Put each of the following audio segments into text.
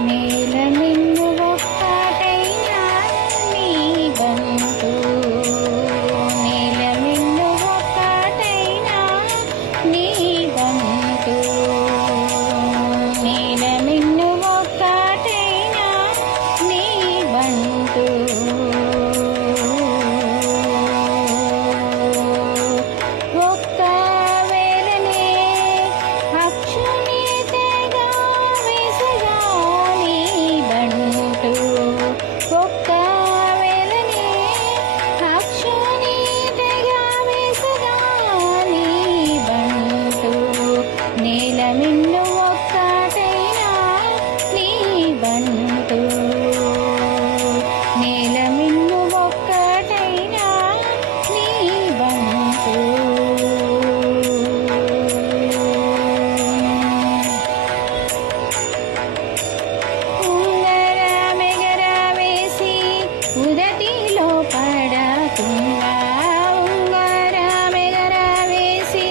నేల నిన్ను ఒక్కటైనా నీ బంటు నేల నిన్ను ఒక్కటైనా నీ బంటు నేల నిన్ను ఒక్కటైనా నీ బంటు ఒక్కవేళనే అక్షుని తెగ వేసగా నీ బంటు ఒక్కవేళనే అక్షుని తెగ వేసగా నీ బంటు నేల మిన్ను ఒక్కటైనా నీ బంటు నేల మిన్ను ఒక్కటైనా నీ బంటు ఉంగరమెగర వేసి ఉదతిలో పడకుండా ఉంగరమెగర వేసి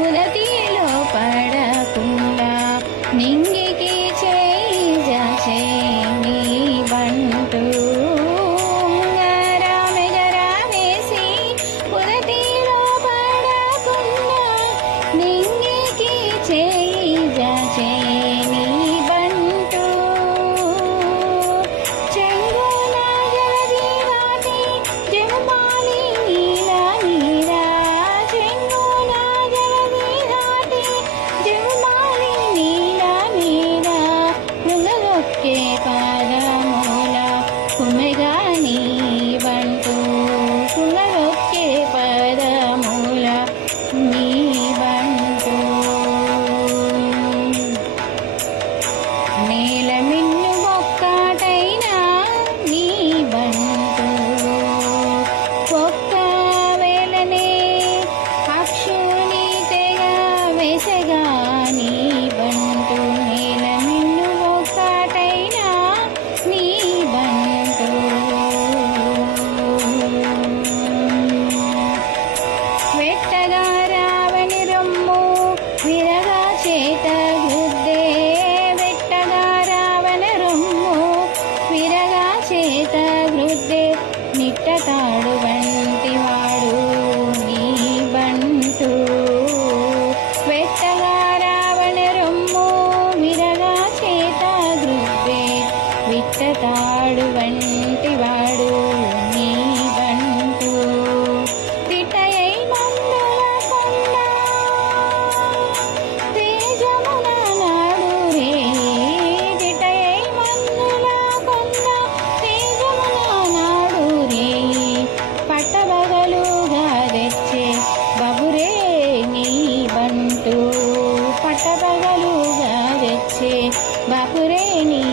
ఉదతిలో పడకుండా నింగికి చేయి జాచే నీ బంటు ఉంగరమెగర వేసి ఉదతిలో పడకుండా నింగికి చేయి జాచే నీ బంటు చెంగున జలది దాటి జముమాలి నీలా నీరా చెంగున జలది దాటి జముమాలి నీలా నీరా కృంగలొక్కే పాదమూల కుమెగా నీ బంటు కృంగలొక్కే పాదమూల నీ బంటు నేల మిన్ను ఒక్కటైనా నీ బంటు ఒక్కవేళనే అక్షుని తెగ వేసగా నీ బంటు నేల మిన్ను ఒక్కటైనా నీ బంటు వెట్టగా రావని రొమ్ము విరగా చేత గుద్దే వెట్టగా రావన రొమ్ము విరగా చేత గుద్దే నిట్టతాడు వంటి వాడు నీ బంటు వెట్టగా రావణ రొమ్ము విరగా చేత గుద్దే విట్టతాడు వంటి వాడు నీ బంటు తిట్టయై మందుల కొండ తేజమున నాడు రే తిట్టయై మందుల కొండ తేజమున నాడు రే పట్టబగలుగా తెచ్చే బబురే నీ బంటు పట్టబగలుగా తెచ్చే బబురే నీ